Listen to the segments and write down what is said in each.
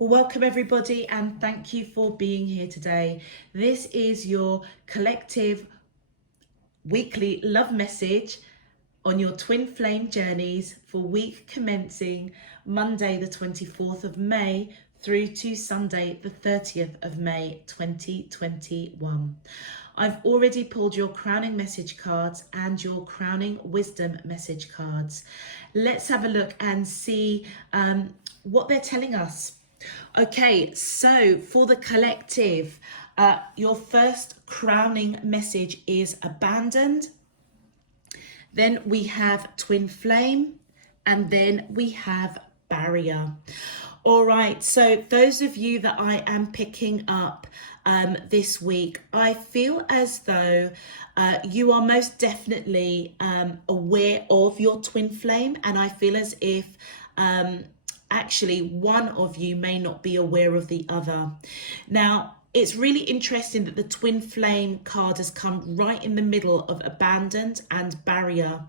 Well, welcome everybody, and thank you for being here today. This is your collective weekly love message on your twin flame journeys for week commencing Monday the 24th of May through to Sunday the 30th of May 2021. I've already pulled your crowning message cards and your crowning wisdom message cards. Let's have a look and see what they're telling us. Okay, so for the collective, your first crowning message is abandoned. Then we have twin flame, and then we have barrier. All right, so those of you that I am picking up this week, I feel as though you are most definitely aware of your twin flame, and I feel as if actually one of you may not be aware of the other. Now, it's really interesting that the twin flame card has come right in the middle of abandoned and barrier.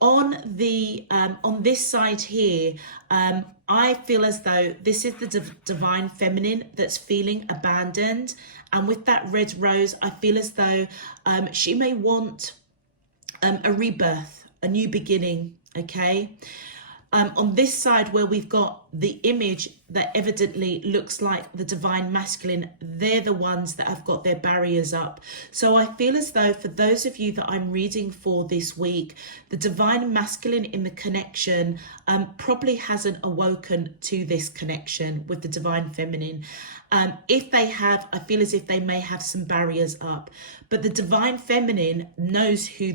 On this side here, I feel as though this is the divine feminine that's feeling abandoned, and with that red rose, I feel as though she may want a rebirth, a new beginning. Okay. On this side where we've got the image that evidently looks like the divine masculine, they're the ones that have got their barriers up. So I feel as though for those of you that I'm reading for this week, the divine masculine in the connection probably hasn't awoken to this connection with the divine feminine. If they have, I feel as if they may have some barriers up, but the divine feminine knows who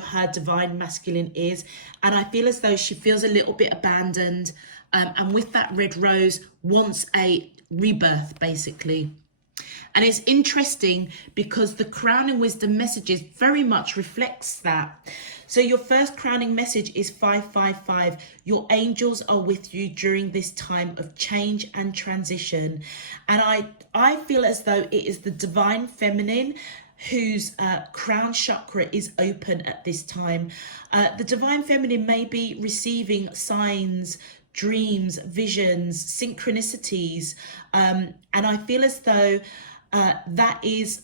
her divine masculine is, and I feel as though she feels a little bit abandoned, and with that red rose wants a rebirth basically. And it's interesting because the crowning wisdom messages very much reflects that. So your first crowning message is 555. Your angels are with you during this time of change and transition. And I feel as though it is the divine feminine whose crown chakra is open at this time. The divine feminine may be receiving signs, dreams, visions, synchronicities, and I feel as though that is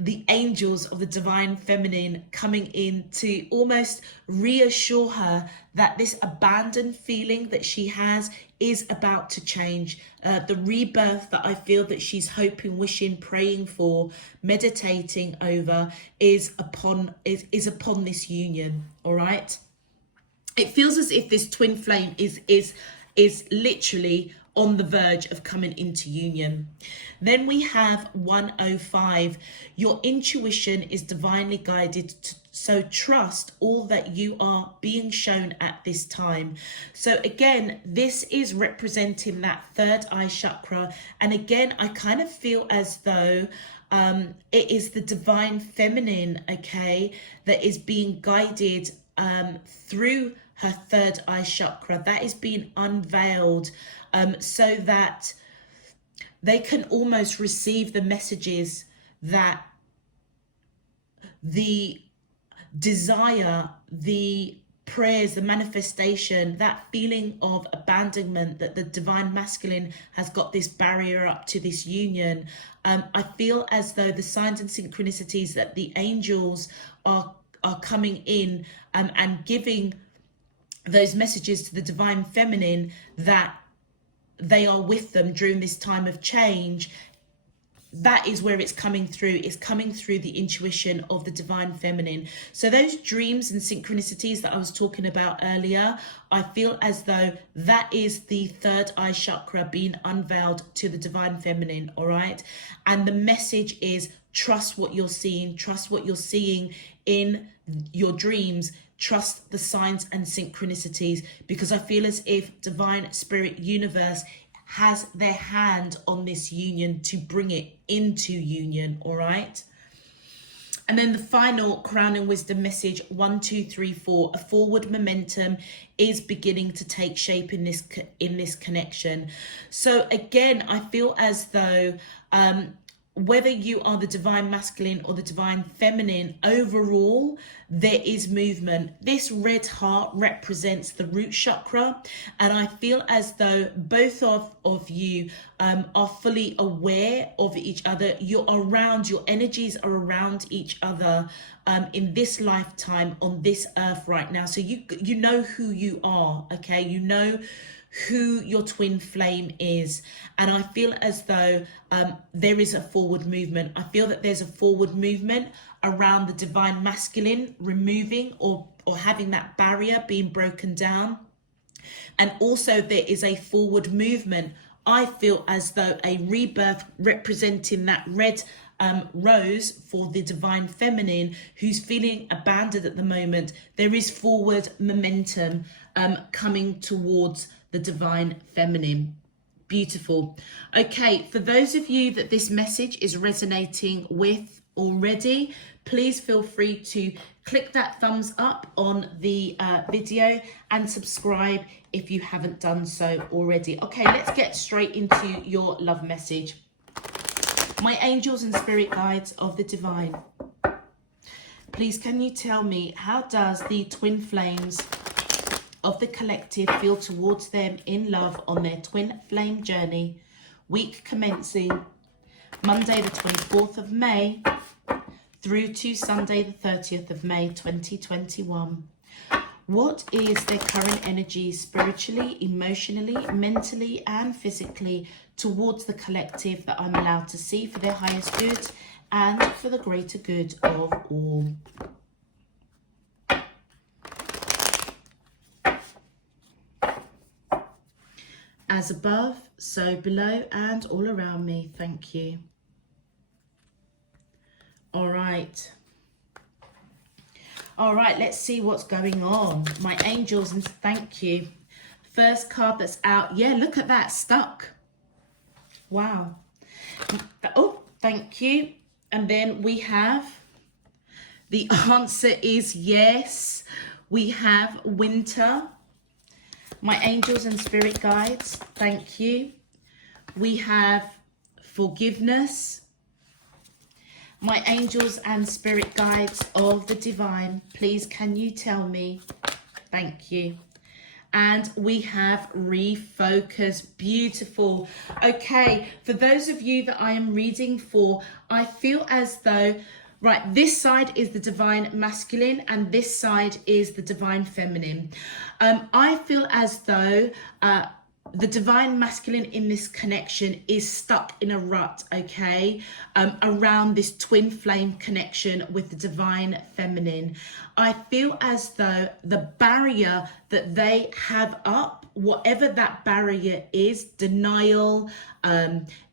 the angels of the divine feminine coming in to almost reassure her that this abandoned feeling that she has is about to change. The rebirth that I feel that she's hoping, wishing, praying for, meditating over is upon this union. All right. It feels as if this twin flame is literally on the verge of coming into union. Then we have 105. Your intuition is divinely guided, so trust all that you are being shown at this time. So again, this is representing that third eye chakra. And again, I kind of feel as though it is the divine feminine, okay, that is being guided through her third eye chakra. That is being unveiled so that they can almost receive the messages that the desire, the prayers, the manifestation, that feeling of abandonment, that the divine masculine has got this barrier up to this union. I feel as though the signs and synchronicities that the angels are coming in and giving those messages to the divine feminine that they are with them during this time of change. That is where it's coming through. It's coming through the intuition of the divine feminine. So those dreams and synchronicities that I was talking about earlier, I feel as though that is the third eye chakra being unveiled to the divine feminine. All right. And the message is trust what you're seeing. Trust what you're seeing in your dreams. Trust the signs and synchronicities, because I feel as if divine spirit universe has their hand on this union to bring it into union. All right. And then the final crowning wisdom message, 1, 2, 3, 4, a forward momentum is beginning to take shape in this connection. So again, I feel as though whether you are the divine masculine or the divine feminine, overall, there is movement. This red heart represents the root chakra, and I feel as though both of you are fully aware of each other. You're around, your energies are around each other in this lifetime on this earth right now. So you know who you are, okay? You know who your twin flame is, and I feel as though there is a forward movement. I feel that there's a forward movement around the divine masculine removing or having that barrier being broken down, and also there is a forward movement. I feel as though a rebirth representing that red rose for the divine feminine who's feeling abandoned at the moment. There is forward momentum coming towards the divine feminine. Beautiful. Okay, for those of you that this message is resonating with already, please feel free to click that thumbs up on the video and subscribe if you haven't done so already. Okay, let's get straight into your love message. My angels and spirit guides of the divine, please can you tell me, how does the twin flames of the collective feel towards them in love on their twin flame journey, week commencing Monday the 24th of May through to Sunday the 30th of May 2021? What is their current energy spiritually, emotionally, mentally and physically towards the collective that I'm allowed to see for their highest good and for the greater good of all? As above, so below and all around me. Thank you. All right. All right, let's see what's going on. My angels, and thank you. First card that's out. Yeah, look at that, stuck. Wow. Oh, thank you. And then we have, the answer is yes. We have winter. My angels and spirit guides, thank you. We have forgiveness. My angels and spirit guides of the divine, please can you tell me? Thank you. And we have refocus. Beautiful. Okay, for those of you that I am reading for, I feel as though, right, this side is the divine masculine and this side is the divine feminine. I feel as though the divine masculine in this connection is stuck in a rut, okay, around this twin flame connection with the divine feminine. I feel as though the barrier that they have up, whatever that barrier is, denial,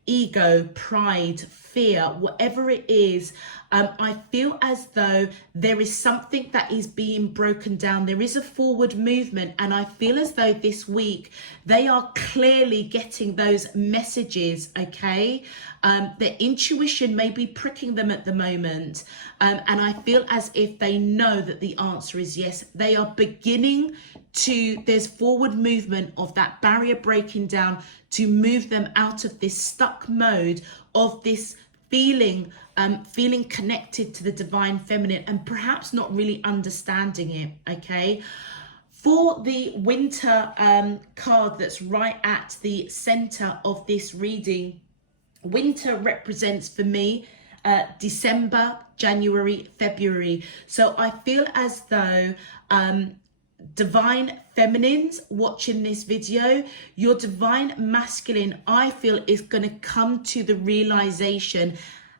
ego, pride, fear, whatever it is, I feel as though there is something that is being broken down. There is a forward movement, and I feel as though this week they are clearly getting those messages, okay? Their intuition may be pricking them at the moment, and I feel as if they know that the answer is yes. They are beginning to, there's forward movement of that barrier breaking down to move them out of this stuck mode of this feeling connected to the divine feminine and perhaps not really understanding it, okay? For the winter card that's right at the center of this reading, winter represents for me December, January, February. So I feel as though divine feminines watching this video, your divine masculine, I feel, is going to come to the realization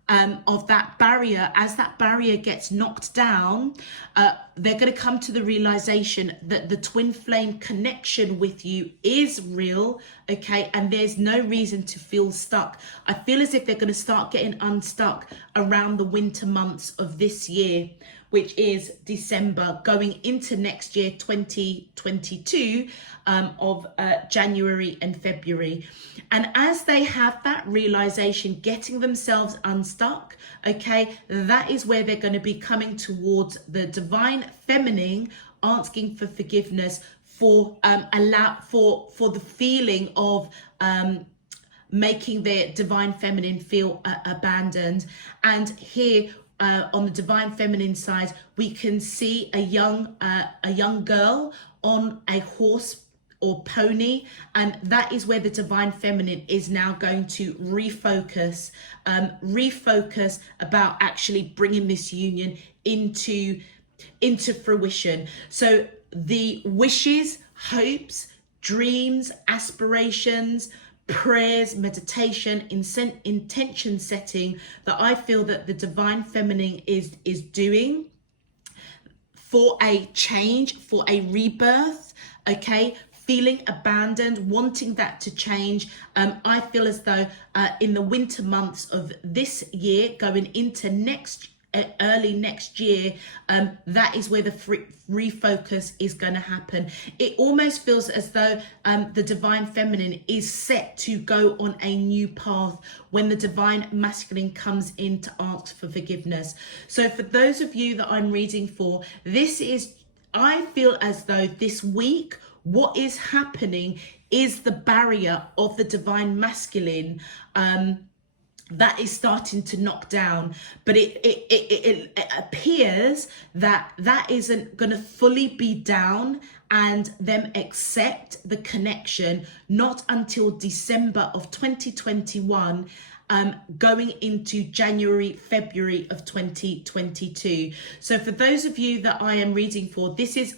of that barrier. As that barrier gets knocked down, they're going to come to the realization that the twin flame connection with you is real, okay, and there's no reason to feel stuck. I feel as if they're going to start getting unstuck around the winter months of this year, which is December, going into next year, 2022, of January and February. And as they have that realization, getting themselves unstuck, okay, that is where they're going to be coming towards the divine feminine, asking for forgiveness, for the feeling of making their divine feminine feel abandoned. And here on the divine feminine side, we can see a young girl on a horse or pony, and that is where the divine feminine is now going to refocus about actually bringing this union into fruition. So the wishes, hopes, dreams, aspirations, prayers, meditation, intention setting that I feel that the divine feminine is doing for a change, for a rebirth, okay, feeling abandoned, wanting that to change. I feel as though in the winter months of this year, going into early next year, that is where the refocus is going to happen. It almost feels as though the divine feminine is set to go on a new path when the divine masculine comes in to ask for forgiveness. So for those of you that I'm reading for, I feel as though this week, what is happening is the barrier of the divine masculine that is starting to knock down, but it appears that isn't going to fully be down and them accept the connection not until December of 2021, going into January, February of 2022. So for those of you that I am reading for, this is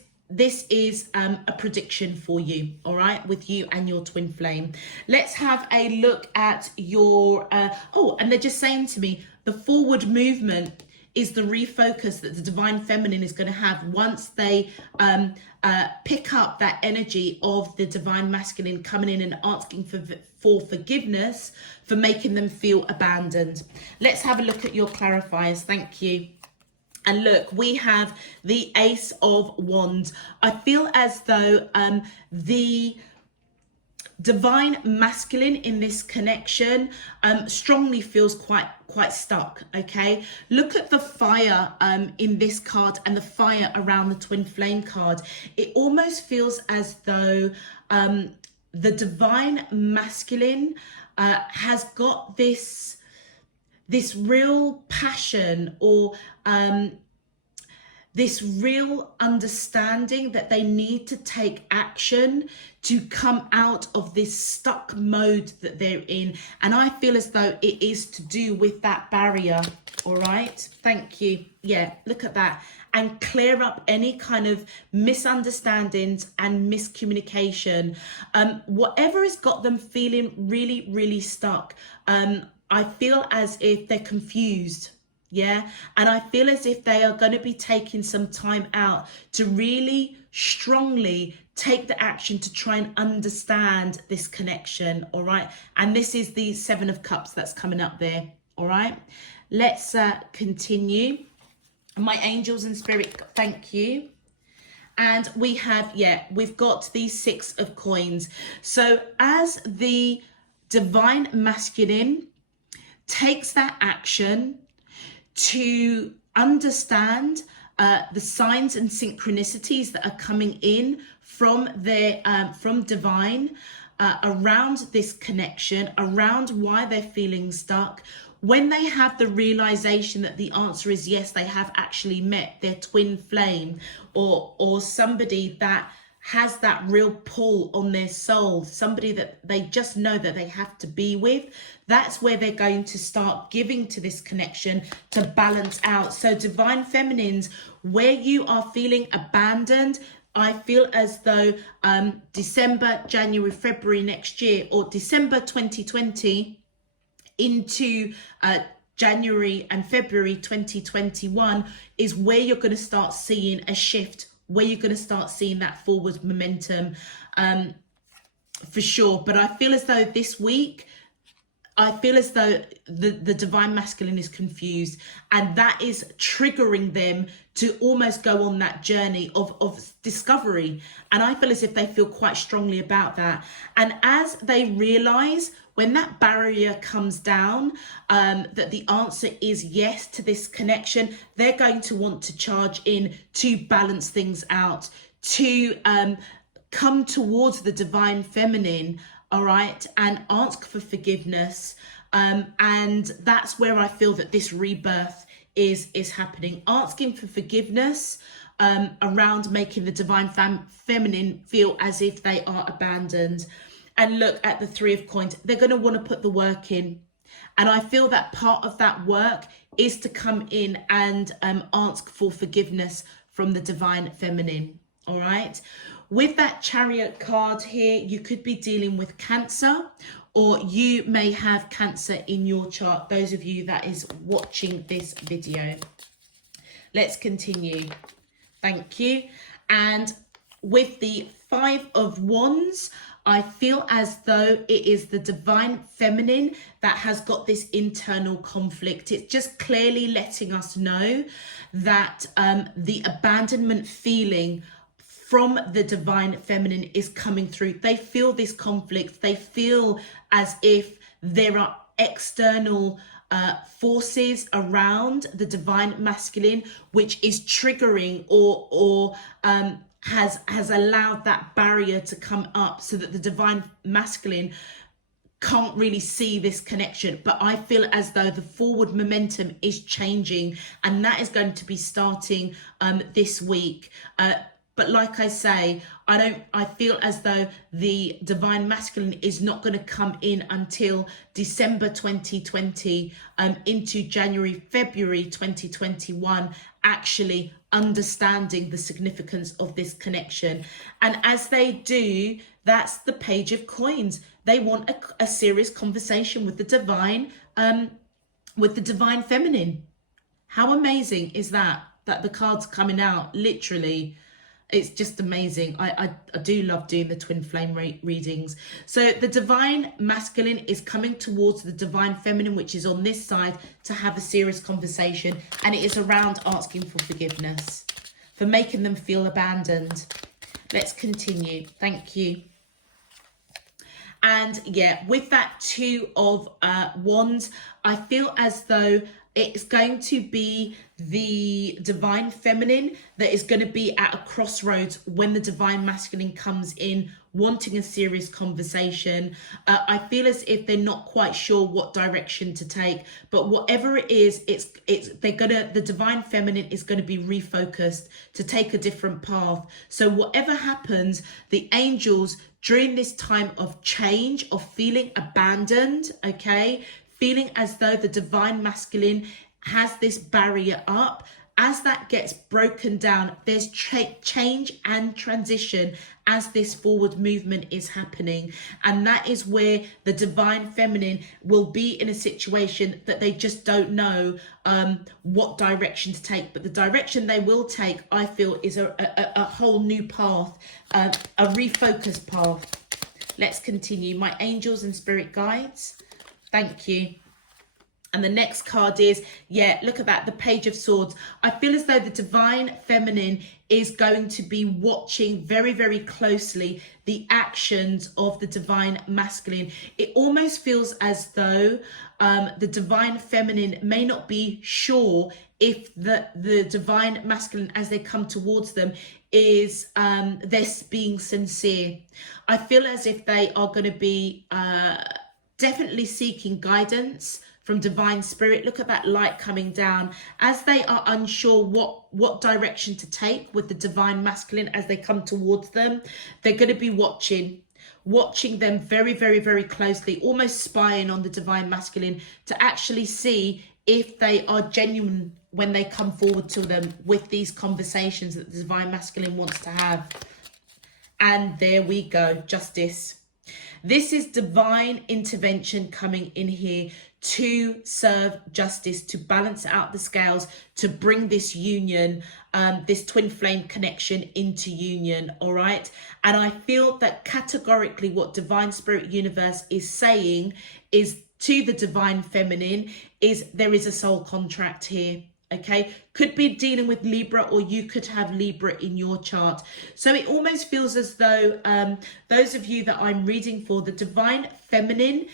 a prediction for you, all right, with you and your twin flame. Let's have a look at your and they're just saying to me, the forward movement is the refocus that the divine feminine is going to have once they pick up that energy of the divine masculine coming in and asking for forgiveness for making them feel abandoned. Let's have a look at your clarifiers. Thank you. And look, we have the Ace of Wands. I feel as though the divine masculine in this connection strongly feels quite stuck, okay? Look at the fire in this card and the fire around the twin flame card. It almost feels as though the divine masculine has got this real passion or this real understanding that they need to take action to come out of this stuck mode that they're in. And I feel as though it is to do with that barrier. All right. Thank you. Yeah, look at that. And clear up any kind of misunderstandings and miscommunication. Whatever has got them feeling really, really stuck. I feel as if they're confused. Yeah. And I feel as if they are going to be taking some time out to really strongly take the action to try and understand this connection. All right. And this is the 7 of Cups that's coming up there. All right. Let's continue. My angels and spirit, thank you. And we have, we've got the 6 of Coins. So as the divine masculine takes that action to understand the signs and synchronicities that are coming in from their from divine around this connection, around why they're feeling stuck. When they have the realization that the answer is yes, they have actually met their twin flame or somebody that has that real pull on their soul, somebody that they just know that they have to be with, that's where they're going to start giving to this connection to balance out. So divine feminines, where you are feeling abandoned, I feel as though December, January, February next year, or December 2020 into January and February 2021 is where you're going to start seeing a shift, where you're going to start seeing that forward momentum for sure. But I feel as though this week, I feel as though the divine masculine is confused, and that is triggering them to almost go on that journey of discovery. And I feel as if they feel quite strongly about that. And as they realize when that barrier comes down, that the answer is yes to this connection, they're going to want to charge in to balance things out, to come towards the divine feminine all right, and ask for forgiveness. And that's where I feel that this rebirth is happening. Asking for forgiveness around making the divine feminine feel as if they are abandoned. And look at the Three of Coins. They're going to want to put the work in. And I feel that part of that work is to come in and ask for forgiveness from the divine feminine. All right. With that Chariot card here, you could be dealing with Cancer, or you may have Cancer in your chart. Those of you that is watching this video. Let's continue. Thank you. And with the Five of Wands, I feel as though it is the divine feminine that has got this internal conflict. It's just clearly letting us know that the abandonment feeling from the divine feminine is coming through. They feel this conflict. They feel as if there are external forces around the divine masculine, which is triggering or has allowed that barrier to come up, so that the divine masculine can't really see this connection. But I feel as though the forward momentum is changing, and that is going to be starting this week. But like I say, I feel as though the divine masculine is not going to come in until December 2020 into January, February 2021, actually understanding the significance of this connection. And as they do, that's the Page of Coins. They want a serious conversation with the divine feminine. How amazing is that the card's coming out, literally. It's just amazing. I do love doing the twin flame readings. So the divine masculine is coming towards the divine feminine, which is on this side, to have a serious conversation. And it is around asking for forgiveness, for making them feel abandoned. Let's continue. Thank you. And yeah, with that Two of Wands, I feel as though it's going to be the divine feminine that is going to be at a crossroads when the divine masculine comes in, wanting a serious conversation. I feel as if they're not quite sure what direction to take, but whatever it is, the divine feminine is going to be refocused to take a different path. So whatever happens, the angels during this time of change, of feeling abandoned, okay, feeling as though the divine masculine has this barrier up, as that gets broken down, there's change and transition as this forward movement is happening. And that is where the divine feminine will be in a situation that they just don't know what direction to take. But the direction they will take, I feel, is a whole new path, a refocused path. Let's continue. My angels and spirit guides, thank you. And the next card is, yeah, look at that, the Page of Swords. I feel as though the divine feminine is going to be watching very, very closely the actions of the divine masculine. It almost feels as though the divine feminine may not be sure if the divine masculine, as they come towards them, is they're being sincere. I feel as if they are going to be definitely seeking guidance from divine spirit. Look at that light coming down, as they are unsure what direction to take with the divine masculine as they come towards them. They're going to be watching them very, very, very closely, almost spying on the divine masculine to actually see if they are genuine when they come forward to them with these conversations that the divine masculine wants to have. And there we go, justice. This is divine intervention coming in here to serve justice, to balance out the scales, to bring this union, this twin flame connection into union, all right? And I feel that categorically what Divine Spirit Universe is saying is to the divine feminine is there is a soul contract here. Okay, could be dealing with Libra, or you could have Libra in your chart. So it almost feels as though those of you that I'm reading for, the divine feminine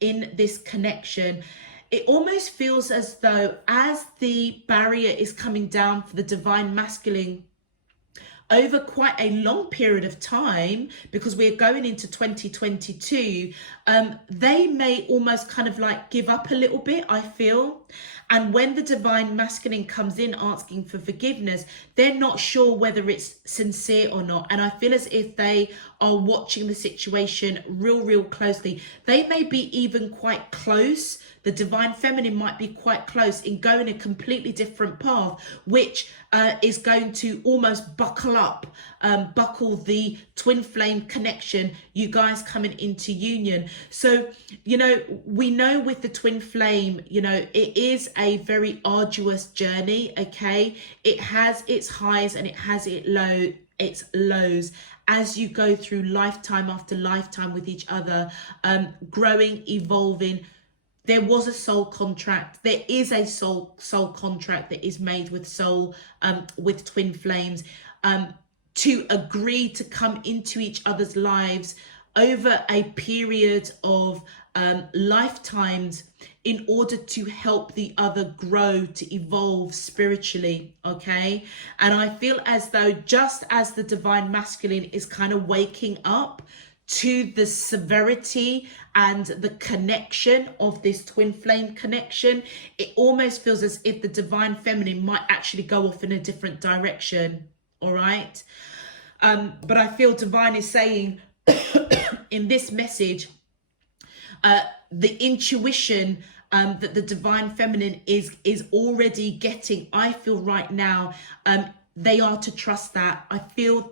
in this connection, it almost feels as though as the barrier is coming down for the divine masculine, over quite a long period of time, because we're going into 2022, they may almost kind of like give up a little bit, I feel. And when the divine masculine comes in asking for forgiveness, they're not sure whether it's sincere or not. And I feel as if they are watching the situation real closely. They may be even quite close. The divine feminine might be quite close in going a completely different path, which is going to almost buckle the twin flame connection, you guys coming into union. So, you know, we know with the twin flame, you know, it is a very arduous journey, okay? It has its highs and it has its lows as you go through lifetime after lifetime with each other, growing, evolving. There was a soul contract. There is a soul contract that is made with soul, with twin flames, to agree to come into each other's lives over a period of lifetimes in order to help the other grow, to evolve spiritually, okay? And I feel as though just as the divine masculine is kind of waking up to the severity and the connection of this twin flame connection, it almost feels as if the divine feminine might actually go off in a different direction, all right? But I feel divine is saying in this message, the intuition that the divine feminine is already getting, I feel right now, they are to trust that. I feel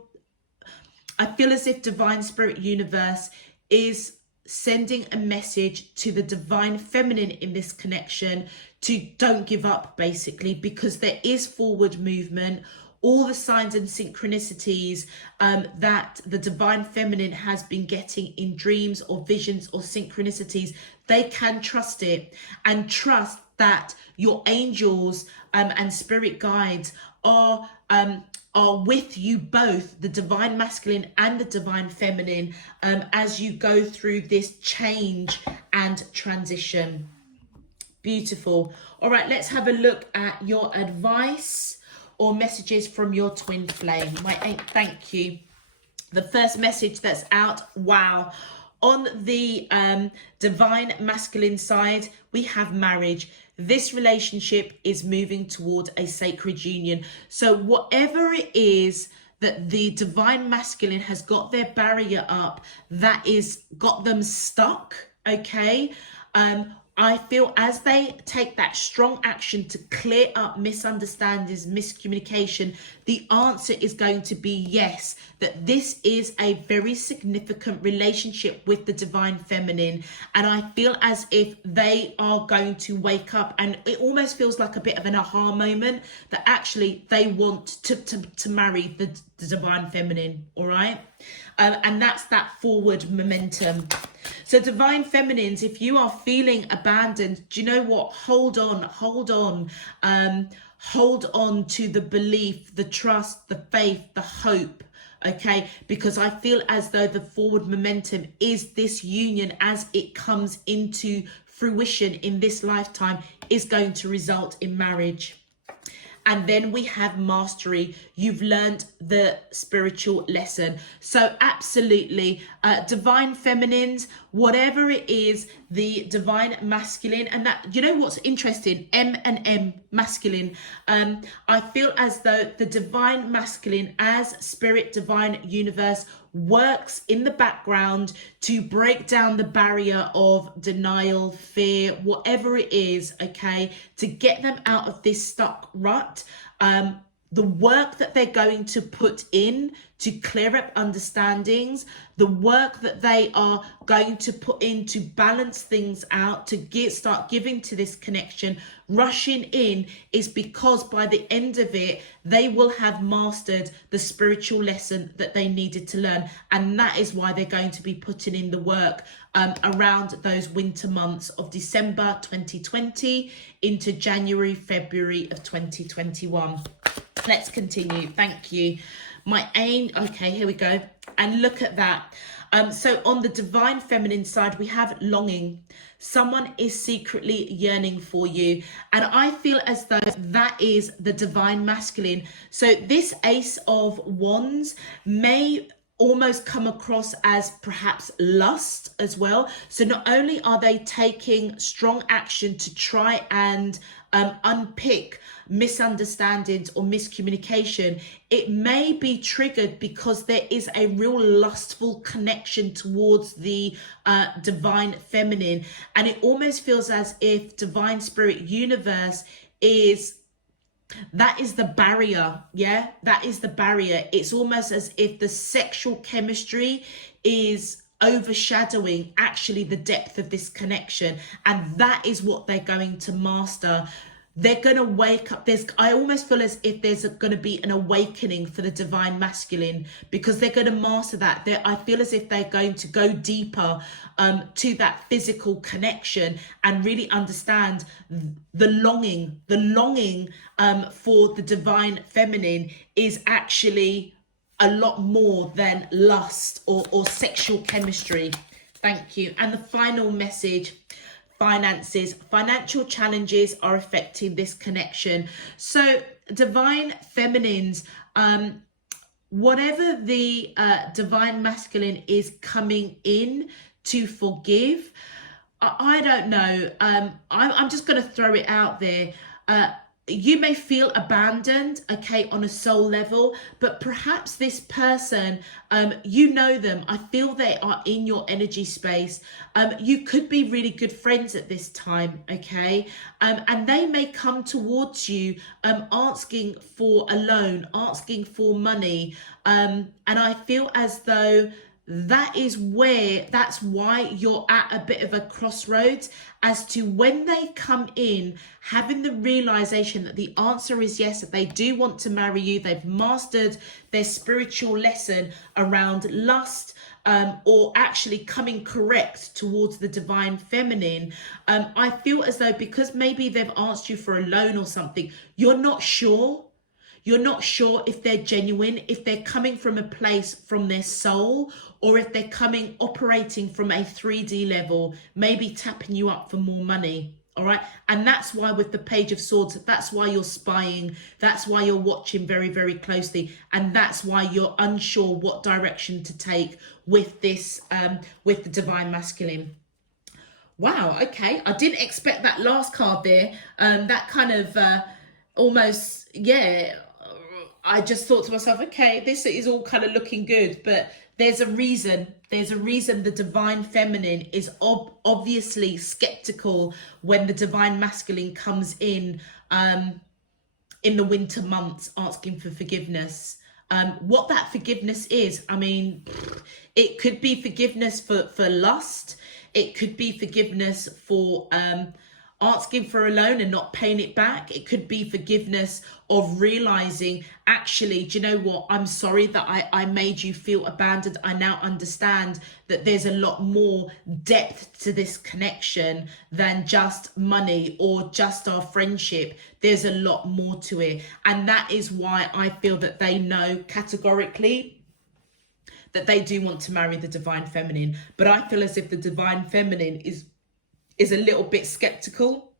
as if divine spirit universe is sending a message to the divine feminine in this connection to don't give up, basically, because there is forward movement. All the signs and synchronicities that the divine feminine has been getting in dreams or visions or synchronicities, they can trust it and trust that your angels and spirit guides are with you both, the divine masculine and the divine feminine, as you go through this change and transition. Beautiful. All right, let's have a look at your advice or messages from your twin flame. My thank you. The first message that's out, wow. On the divine masculine side, we have marriage. This relationship is moving toward a sacred union. So whatever it is that the divine masculine has got their barrier up, that is got them stuck, okay? I feel as they take that strong action to clear up misunderstandings, miscommunication, the answer is going to be yes, that this is a very significant relationship with the divine feminine. And I feel as if they are going to wake up, and it almost feels like a bit of an aha moment that actually they want to marry the divine feminine, all right? And that's that forward momentum. So divine feminines, if you are feeling abandoned, do you know what? Hold on to the belief, the trust, the faith, the hope, okay? Because I feel as though the forward momentum is this union, as it comes into fruition in this lifetime, is going to result in marriage. And then we have mastery. You've learned the spiritual lesson. So absolutely, divine feminines, whatever it is, the divine masculine, and that, you know what's interesting, M and M masculine. I feel as though the divine masculine as spirit divine universe works in the background to break down the barrier of denial, fear, whatever it is, okay, to get them out of this stuck rut. The work that they're going to put in to clear up understandings, the work that they are going to put in to balance things out, to start giving to this connection, rushing in, is because by the end of it, they will have mastered the spiritual lesson that they needed to learn. And that is why they're going to be putting in the work around those winter months of December 2020 into January, February of 2021. Let's continue. Thank you. My aim, okay, here we go. And look at that. So on the divine feminine side, we have longing. Someone is secretly yearning for you. And I feel as though that is the divine masculine. So this Ace of Wands may almost come across as perhaps lust as well. So not only are they taking strong action to try and unpick misunderstandings or miscommunication, it may be triggered because there is a real lustful connection towards the divine feminine, and it almost feels as if divine spirit universe is, that is the barrier. Yeah, that is the barrier. It's almost as if the sexual chemistry is overshadowing actually the depth of this connection, and that is what they're going to master. They're going to wake up. I almost feel as if there's going to be an awakening for the divine masculine, because they're going to master that. I feel as if they're going to go deeper to that physical connection and really understand the longing for the divine feminine is actually a lot more than lust or sexual chemistry. Thank you. And the final message: finances. Financial challenges are affecting this connection. So divine feminines, whatever the divine masculine is coming in to forgive, I don't know. I'm just going to throw it out there. You may feel abandoned, okay, on a soul level, but perhaps this person, you know them. I feel they are in your energy space. You could be really good friends at this time, okay? And they may come towards you asking for a loan, asking for money. And I feel as though that's why you're at a bit of a crossroads as to when they come in, having the realization that the answer is yes, that they do want to marry you. They've mastered their spiritual lesson around lust, or actually coming correct towards the divine feminine. I feel as though because maybe they've asked you for a loan or something, you're not sure if they're genuine, if they're coming from a place from their soul, or if they're operating from a 3D level, maybe tapping you up for more money. All right. And that's why with the Page of Swords, that's why you're spying. That's why you're watching very, very closely. And that's why you're unsure what direction to take with this, with the divine masculine. Wow. Okay. I didn't expect that last card there. That kind of almost, yeah. I just thought to myself, okay, this is all kind of looking good, but there's a reason. There's a reason the divine feminine is obviously skeptical when the divine masculine comes in the winter months asking for forgiveness. What that forgiveness is, I mean, it could be forgiveness for lust. It could be forgiveness for asking for a loan and not paying it back. It could be forgiveness of realizing, actually, do you know what? I'm sorry that I made you feel abandoned. I now understand that there's a lot more depth to this connection than just money or just our friendship. There's a lot more to it. And that is why I feel that they know categorically that they do want to marry the divine feminine. But I feel as if the divine feminine is a little bit skeptical,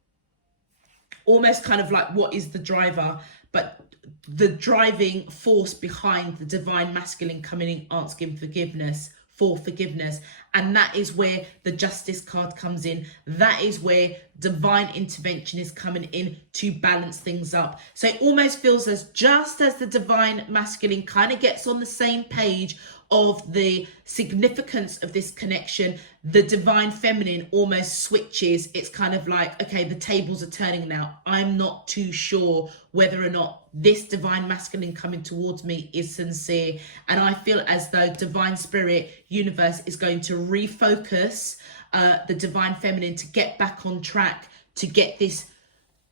almost kind of like, what is the driver? But the driving force behind the divine masculine coming in asking for forgiveness. And that is where the Justice card comes in. That is where divine intervention is coming in to balance things up. So it almost feels as just as the divine masculine kind of gets on the same page of the significance of this connection, the divine feminine almost switches. It's kind of like, okay, the tables are turning now. I'm not too sure whether or not this divine masculine coming towards me is sincere. And I feel as though divine spirit universe is going to refocus the divine feminine to get back on track, to get this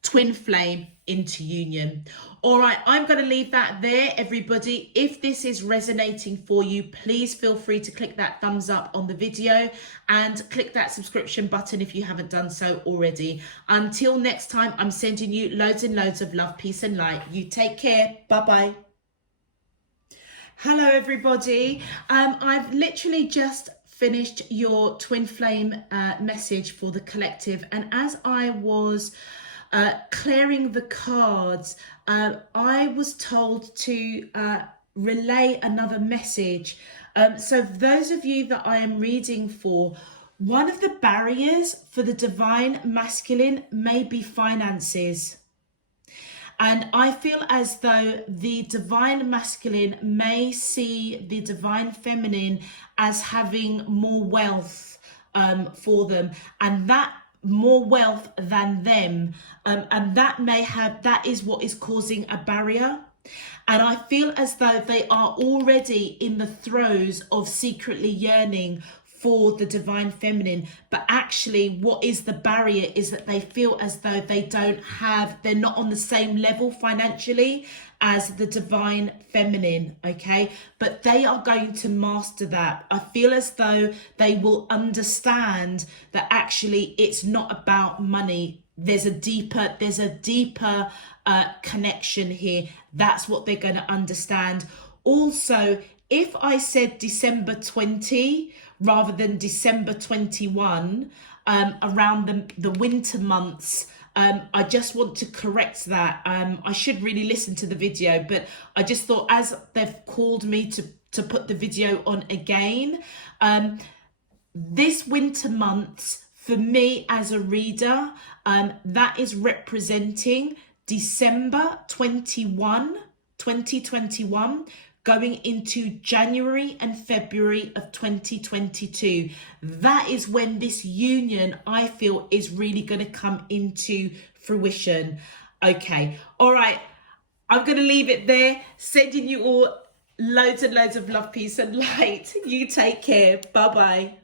twin flame into union. All right, I'm going to leave that there, everybody. If this is resonating for you, please feel free to click that thumbs up on the video and click that subscription button if you haven't done so already. Until next time, I'm sending you loads and loads of love, peace and light. You take care. Bye-bye. Hello everybody. I've literally just finished your twin flame message for the collective, and as I was clearing the cards, I was told to relay another message. So those of you that I am reading for, one of the barriers for the divine masculine may be finances. And I feel as though the divine masculine may see the divine feminine as having more wealth for them, and that more wealth than them, and that is what is causing a barrier. And I feel as though they are already in the throes of secretly yearning for the divine feminine, but actually what is the barrier is that they feel as though they're not on the same level financially as the divine feminine. Okay, but they are going to master that. I feel as though they will understand that actually it's not about money. There's a deeper connection here. That's what they're going to understand. Also, if I said December 20 rather than December 21, around the winter months, I just want to correct that. I should really listen to the video, but I just thought, as they've called me to put the video on again, this winter months for me as a reader, that is representing December 2021, going into January and February of 2022. That is when this union, I feel, is really going to come into fruition. Okay, all right, I'm going to leave it there. Sending you all loads and loads of love, peace and light. You take care. Bye-bye.